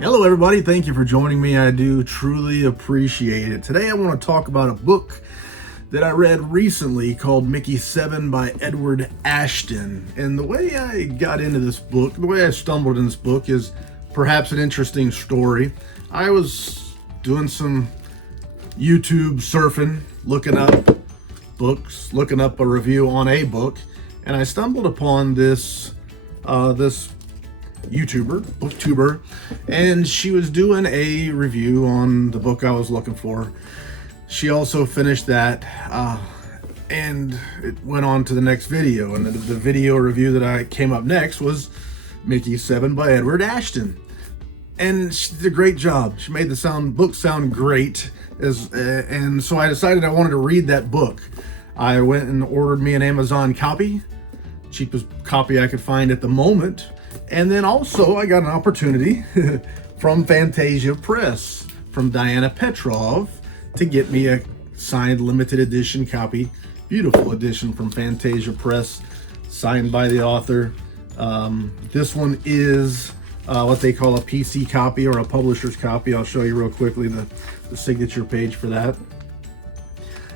Hello everybody, thank you for joining me. I do truly appreciate it. Today I want to talk about a book that I read recently called Mickey7 by Edward Ashton. And the way I got into this book, the way I stumbled in this book is perhaps an interesting story. I was doing some YouTube surfing, looking up books, looking up a review on a book, and I stumbled upon this booktuber, and she was doing a review on the book I was looking for. She also finished that, and it went on to the next video, and the video review that I came up next was Mickey7 by Edward Ashton. And she did a great job. She made the book sound great, and so I decided I wanted to read that book. I went and ordered me an Amazon copy, cheapest copy I could find at the moment. And then also I got an opportunity from Phantasia Press, from Diana Petrov, to get me a signed limited edition copy, beautiful edition from Phantasia Press, signed by the author. This one is what they call a PC copy or a publisher's copy. I'll show you real quickly the signature page for that.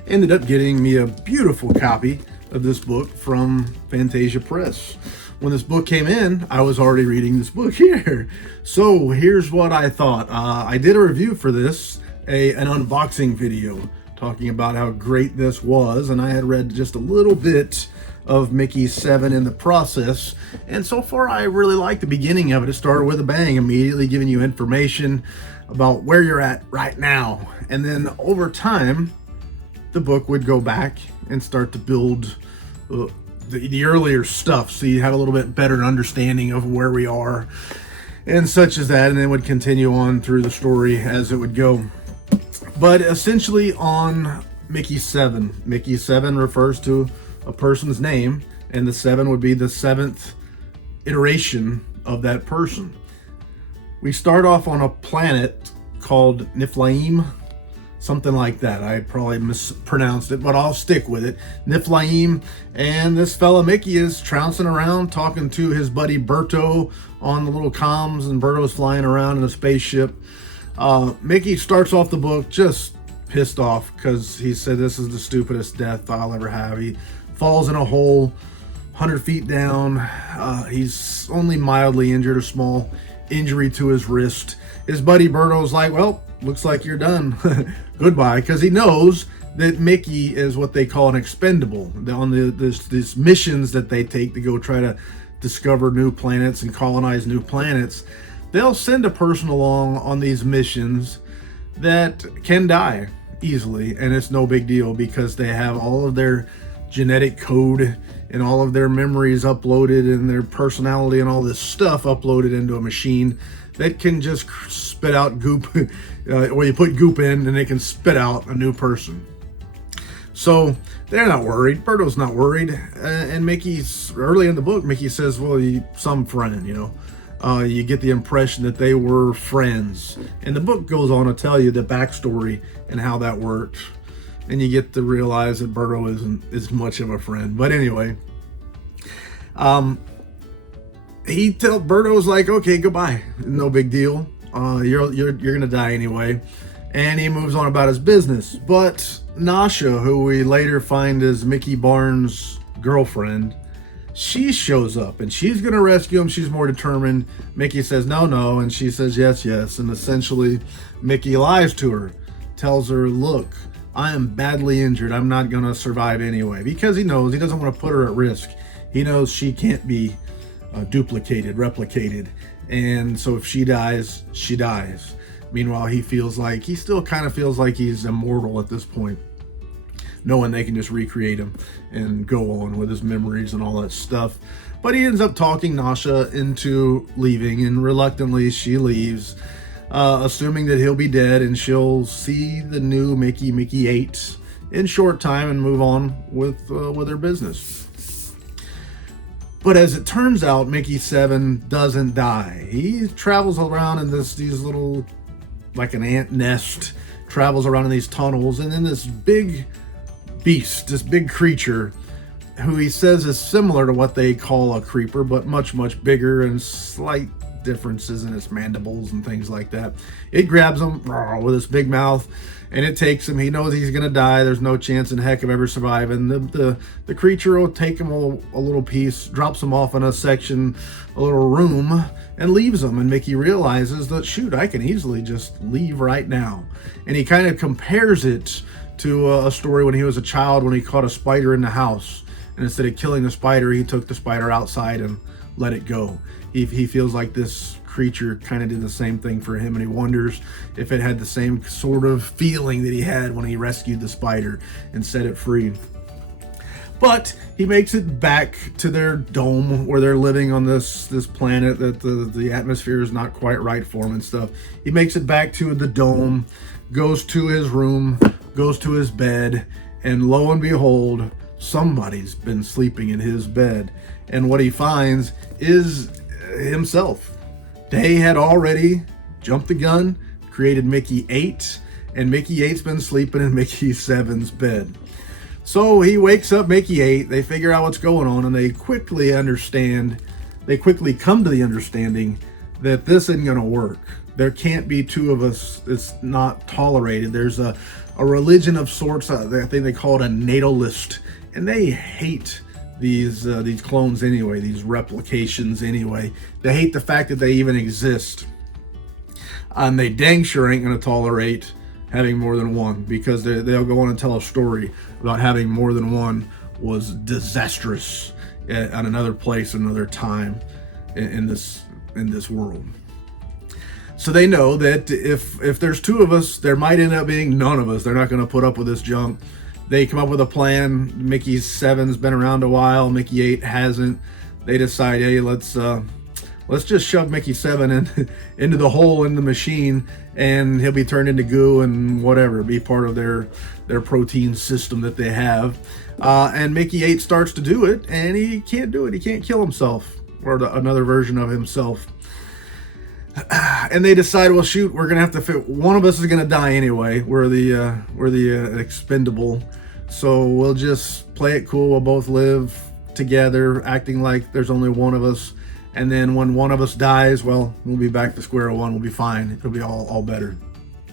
Ended up getting me a beautiful copy of this book from Phantasia Press. When this book came in, I was already reading this book here. So here's what I thought. I did a review for this, an unboxing video, talking about how great this was, and I had read just a little bit of Mickey7 in the process, and so far I really like the beginning of it. It started with a bang, immediately giving you information about where you're at right now, and then over time the book would go back and start to build the earlier stuff, so you have a little bit better understanding of where we are and such as that, and then would continue on through the story as it would go. But essentially on Mickey7 refers to a person's name, and the 7 would be the 7th iteration of that person. We start off on a planet called Niflheim, something like that. I probably mispronounced it, but I'll stick with it. Niflheim, and this fella Mickey is trouncing around talking to his buddy Berto on the little comms, and Berto's flying around in a spaceship. Mickey starts off the book just pissed off because he said this is the stupidest death I'll ever have. He falls in a hole 100 feet down. He's only mildly injured, a small injury to his wrist. His buddy Berto's like, well, looks like you're done. Goodbye, because he knows that Mickey is what they call an expendable. On these missions that they take to go try to discover new planets and colonize new planets, they'll send a person along on these missions that can die easily, and it's no big deal because they have all of their genetic code and all of their memories uploaded and their personality and all this stuff uploaded into a machine that can just spit out goop, where you put goop in and it can spit out a new person. So they're not worried. Berto's not worried. And Mickey's, early in the book, Mickey says, well, some friend, you get the impression that they were friends. And the book goes on to tell you the backstory and how that worked. And you get to realize that Berto isn't as much of a friend. But anyway, Berto's like, okay, goodbye, no big deal. You're gonna die anyway, and he moves on about his business. But Nasha, who we later find is Mickey Barnes' girlfriend, she shows up and she's gonna rescue him. She's more determined. Mickey says no, and she says yes, and essentially Mickey lies to her, tells her, look, I am badly injured, I'm not gonna survive anyway, because he knows he doesn't want to put her at risk. He knows she can't be replicated, and so if she dies, she dies. Meanwhile, he still kind of feels like he's immortal at this point, knowing they can just recreate him and go on with his memories and all that stuff. But he ends up talking Nasha into leaving, and reluctantly she leaves, assuming that he'll be dead and she'll see the new Mickey8 in short time and move on with her business. But as it turns out, Mickey7 doesn't die. He travels around in these little, like an ant nest, travels around in these tunnels, and then this big beast, this big creature, who he says is similar to what they call a creeper, but much, much bigger and differences in its mandibles and things like that. It grabs him with its big mouth, and it takes him. He knows he's gonna die. There's no chance in heck of ever surviving. The creature will take him a little piece, drops him off in a section, a little room, and leaves him. And Mickey realizes that, shoot, I can easily just leave right now. And he kind of compares it to a story when he was a child, when he caught a spider in the house, and instead of killing the spider, he took the spider outside and let it go. He feels like this creature kind of did the same thing for him, and he wonders if it had the same sort of feeling that he had when he rescued the spider and set it free. But he makes it back to their dome where they're living on this planet that the atmosphere is not quite right for him and stuff. He makes it back to the dome, goes to his room, goes to his bed, and lo and behold, somebody's been sleeping in his bed. And what he finds is himself. They had already jumped the gun, created Mickey-8, and Mickey-8's been sleeping in Mickey-7's bed. So he wakes up Mickey-8, they figure out what's going on, and they quickly come to the understanding that this isn't going to work. There can't be two of us. It's not tolerated. There's a religion of sorts, I think they call it a natalist, and they hate these clones anyway, these replications anyway. They hate the fact that they even exist. And they dang sure ain't going to tolerate having more than one, because they'll go on and tell a story about having more than one was disastrous at another place, another time in this world. So they know that if there's two of us, there might end up being none of us. They're not going to put up with this junk. They come up with a plan. Mickey-7's been around a while. Mickey-8 hasn't. They decide, hey, let's just shove Mickey-7 into the hole in the machine, and he'll be turned into goo and whatever, be part of their protein system that they have. And Mickey-8 starts to do it, and he can't do it. He can't kill himself, or another version of himself. And they decide, well, shoot, we're gonna have to fit. One of us is gonna die anyway. We're the expendable, so we'll just play it cool. We'll both live together, acting like there's only one of us. And then when one of us dies, well, we'll be back to square one. We'll be fine. It'll be all better.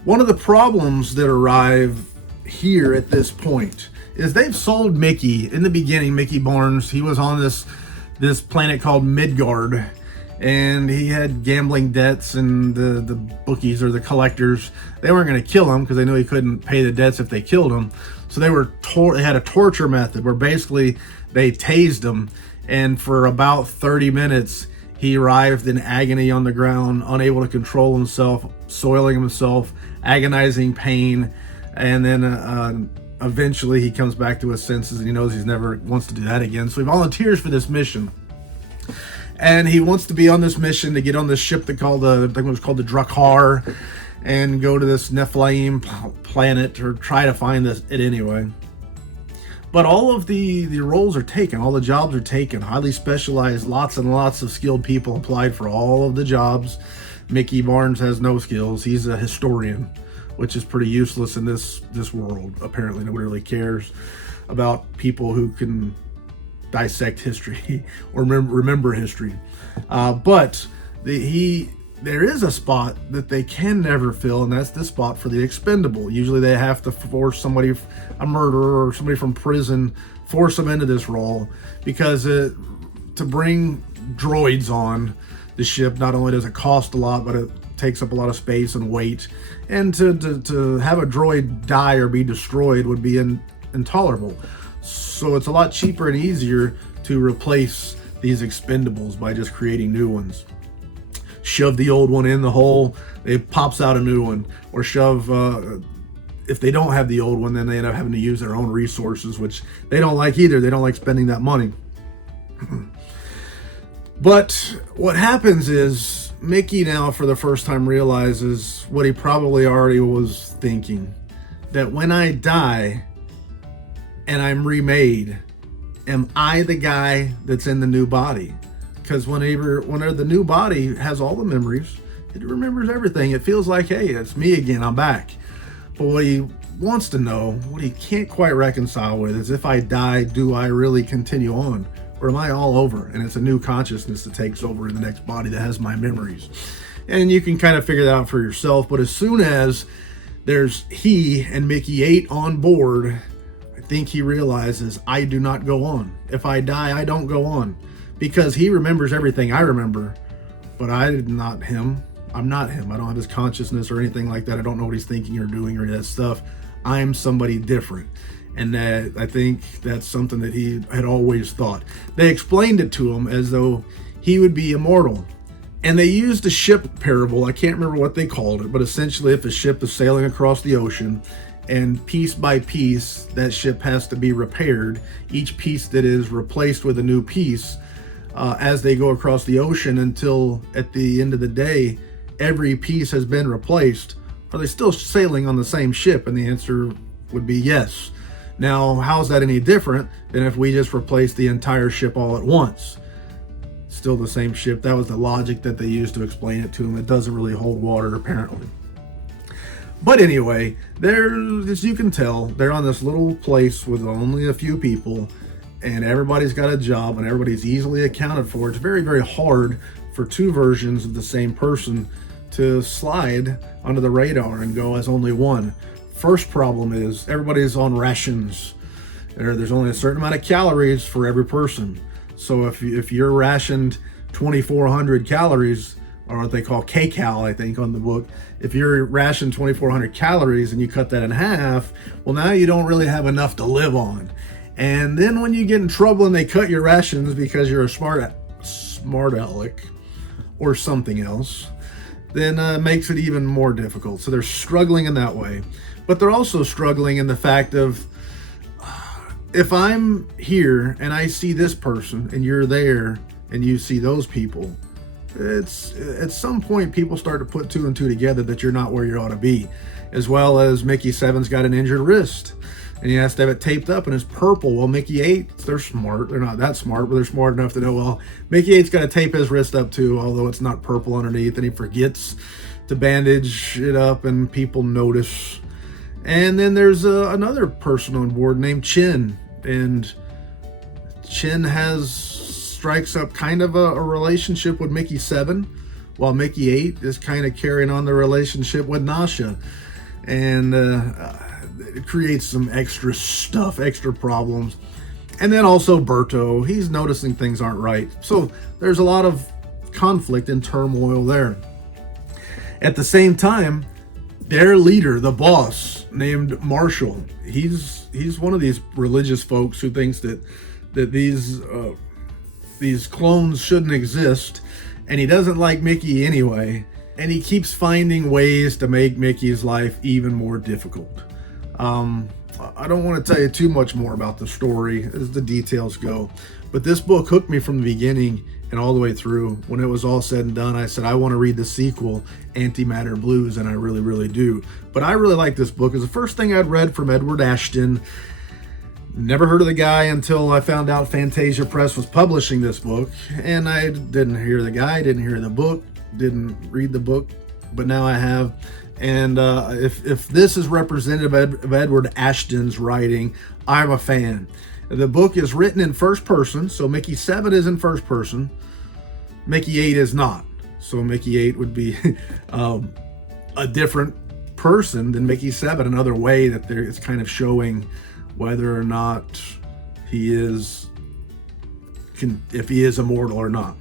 One of the problems that arrive here at this point is they've sold Mickey in the beginning. Mickey Barnes, he was on this planet called Midgard. And he had gambling debts, and the bookies, or the collectors, they weren't going to kill him because they knew he couldn't pay the debts if they killed him. So they had a torture method where basically they tased him, and for about 30 minutes he writhed in agony on the ground, unable to control himself, soiling himself, agonizing pain, and then eventually he comes back to his senses, and he knows he never wants to do that again. So he volunteers for this mission. And he wants to be on this mission to get on this ship I think it was called the Drakkar, and go to this Nephilim planet, or try to find it anyway. But all of the roles are taken, all the jobs are taken, highly specialized, lots and lots of skilled people applied for all of the jobs. Mickey Barnes has no skills. He's a historian, which is pretty useless in this world. Apparently nobody really cares about people who can dissect history or remember history, but there is a spot that they can never fill, and that's the spot for the expendable. Usually they have to force somebody, a murderer or somebody from prison, force them into this role, because to bring droids on the ship, not only does it cost a lot, but it takes up a lot of space and weight, and to have a droid die or be destroyed would be intolerable. So it's a lot cheaper and easier to replace these expendables by just creating new ones. Shove the old one in the hole, it pops out a new one. Or shove, if they don't have the old one, then they end up having to use their own resources, which they don't like either. They don't like spending that money. But what happens is Mickey now for the first time realizes what he probably already was thinking, that when I die and I'm remade, am I the guy that's in the new body? Because whenever the new body has all the memories, it remembers everything. It feels like, hey, it's me again, I'm back. But what he wants to know, what he can't quite reconcile with, is if I die, do I really continue on? or am I all over and it's a new consciousness that takes over in the next body that has my memories? And you can kind of figure that out for yourself. But as soon as there's he and Mickey 8 on board, I think he realizes, I do not go on. If I die, I don't go on. Because he remembers everything I remember, but I'm not him. I'm not him. I don't have his consciousness or anything like that. I don't know what he's thinking or doing or any of that stuff. I'm somebody different. And that, I think that's something that he had always thought. They explained it to him as though he would be immortal. And they used a ship parable. I can't remember what they called it, but essentially if a ship is sailing across the ocean and piece by piece that ship has to be repaired, each piece that is replaced with a new piece as they go across the ocean until at the end of the day, every piece has been replaced. Are they still sailing on the same ship? And the answer would be yes. Now, how's that any different than if we just replace the entire ship all at once? Still the same ship. That was the logic that they used to explain it to him. It doesn't really hold water, apparently. But anyway, as you can tell, they're on this little place with only a few people, and everybody's got a job, and everybody's easily accounted for. It's very, very hard for two versions of the same person to slide under the radar and go as only one. First problem is everybody's on rations. There's only a certain amount of calories for every person. So if you're rationed 2,400 calories, or what they call kcal, I think, on the book, if you're rationed 2,400 calories and you cut that in half, well, now you don't really have enough to live on. And then when you get in trouble and they cut your rations because you're a smart aleck or something else, then makes it even more difficult. So they're struggling in that way. But they're also struggling in the fact of, if I'm here and I see this person and you're there and you see those people, it's at some point people start to put two and two together that you're not where you ought to be. As well as Mickey7's got an injured wrist and he has to have it taped up and it's purple. Well, Mickey 8, they're smart. They're not that smart, but they're smart enough to know, well, Mickey 8's got to tape his wrist up too, although it's not purple underneath, and he forgets to bandage it up and people notice. And then there's another person on board named Chin, and Chin strikes up kind of a relationship with Mickey7, while Mickey 8 is kind of carrying on the relationship with Nasha, and it creates some extra stuff, extra problems. And then also Berto, he's noticing things aren't right, so there's a lot of conflict and turmoil there. At the same time, their leader, the boss, named Marshall, he's one of these religious folks who thinks that these clones shouldn't exist, and he doesn't like Mickey anyway, and he keeps finding ways to make Mickey's life even more difficult. I don't want to tell you too much more about the story as the details go, but this book hooked me from the beginning and all the way through. When it was all said and done, I said, I want to read the sequel, Antimatter Blues, and I really, really do. But I really like this book. It's the first thing I'd read from Edward Ashton. Never heard of the guy until I found out Phantasia Press was publishing this book, and I didn't hear the guy, didn't hear the book, didn't read the book, but now I have. And if this is representative of Edward Ashton's writing, I'm a fan. The book is written in first person, so Mickey7 is in first person. Mickey 8 is not. So Mickey 8 would be a different person than Mickey7, another way that it's kind of showing whether or not he is, if he is immortal or not.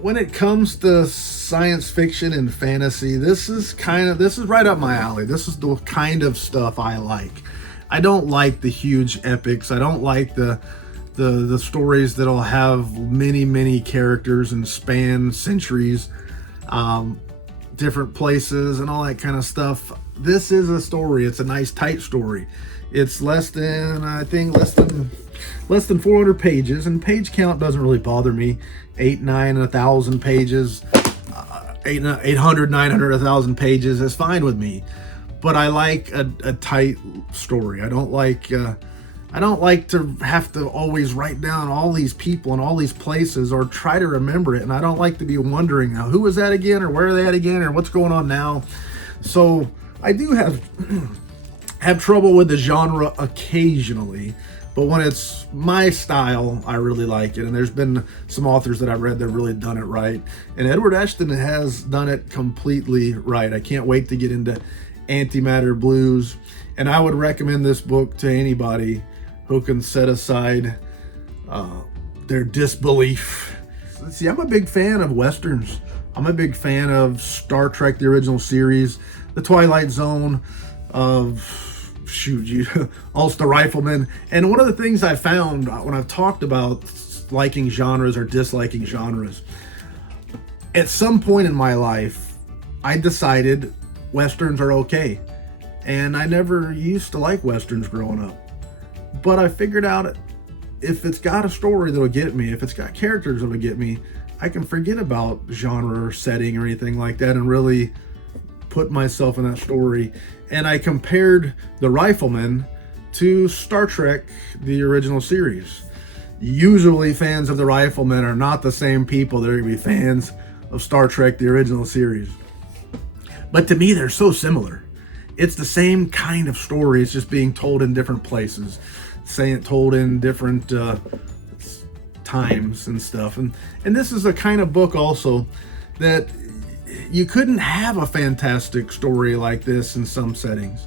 When it comes to science fiction and fantasy, this is right up my alley. This is the kind of stuff I like. I don't like the huge epics. I don't like the stories that'll have many characters and span centuries, different places and all that kind of stuff. This is a story. It's a nice tight story. It's less than 400 pages, and page count doesn't really bother me. 8, 9, 1,000 pages, 800, 900, 1,000 pages is fine with me. But I like a tight story. I don't like to have to always write down all these people and all these places or try to remember it. And I don't like to be wondering, now, who was that again, or where are they at again, or what's going on now. So I do have trouble with the genre occasionally, But when it's my style, I really like it. And there's been some authors that I read that have really done it right. And Edward Ashton has done it completely right. I can't wait to get into Antimatter Blues. And I would recommend this book to anybody who can set aside their disbelief. See, I'm a big fan of Westerns. I'm a big fan of Star Trek, the original series, The Twilight Zone, of Ulster Rifleman. And one of the things I found when I've talked about liking genres or disliking genres, at some point in my life, I decided Westerns are okay. And I never used to like Westerns growing up. But I figured out if it's got a story that'll get me, if it's got characters that'll get me, I can forget about genre or setting or anything like that and really put myself in that story. And I compared The Rifleman to Star Trek, the original series. Usually fans of The Rifleman are not the same people that are going to be fans of Star Trek, the original series. But to me, they're so similar. It's the same kind of story. It's just being told in different places. Told in different times and stuff. And this is a kind of book also that you couldn't have a fantastic story like this in some settings.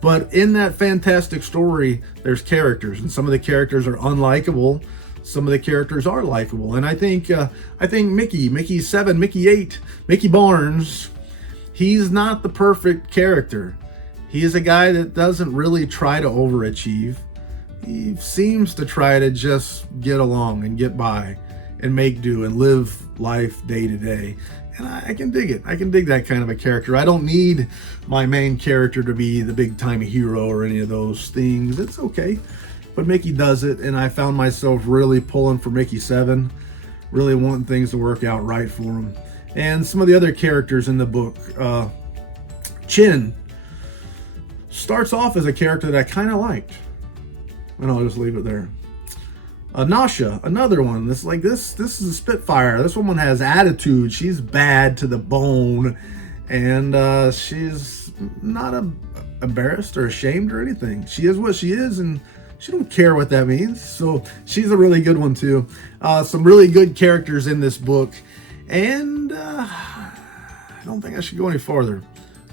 But in that fantastic story, there's characters, and some of the characters are unlikable. Some of the characters are likable. And I think Mickey7, Mickey8, Mickey Barnes, he's not the perfect character. He is a guy that doesn't really try to overachieve. He seems to try to just get along and get by and make do and live life day to day. And I can dig it. I can dig that kind of a character. I don't need my main character to be the big time hero or any of those things. It's okay. But Mickey does it, and I found myself really pulling for Mickey7, really wanting things to work out right for him. And some of the other characters in the book, Chin starts off as a character that I kind of liked. And I'll just leave it there. Nasha, another one. This is a Spitfire. This woman has attitude. She's bad to the bone, and she's not embarrassed or ashamed or anything. She is what she is, and she don't care what that means. So she's a really good one too. Some really good characters in this book, and I don't think I should go any farther,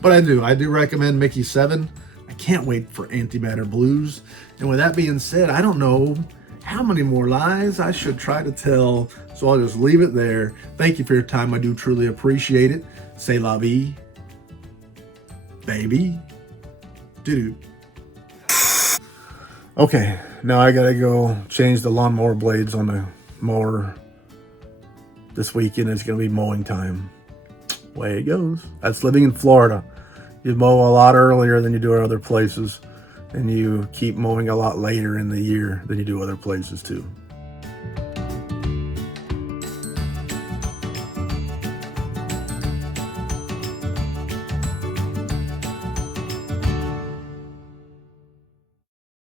but I do recommend Mickey7. I can't wait for Antimatter Blues. And with that being said, I don't know how many more lies I should try to tell, so I'll just leave it there. Thank you for your time. I do truly appreciate it. C'est la vie, baby. Doo-doo. Okay, now I gotta go change the lawnmower blades on the mower. This weekend it's gonna be mowing time. Way it goes. That's living in Florida. You mow a lot earlier than you do at other places, and you keep mowing a lot later in the year than you do other places too.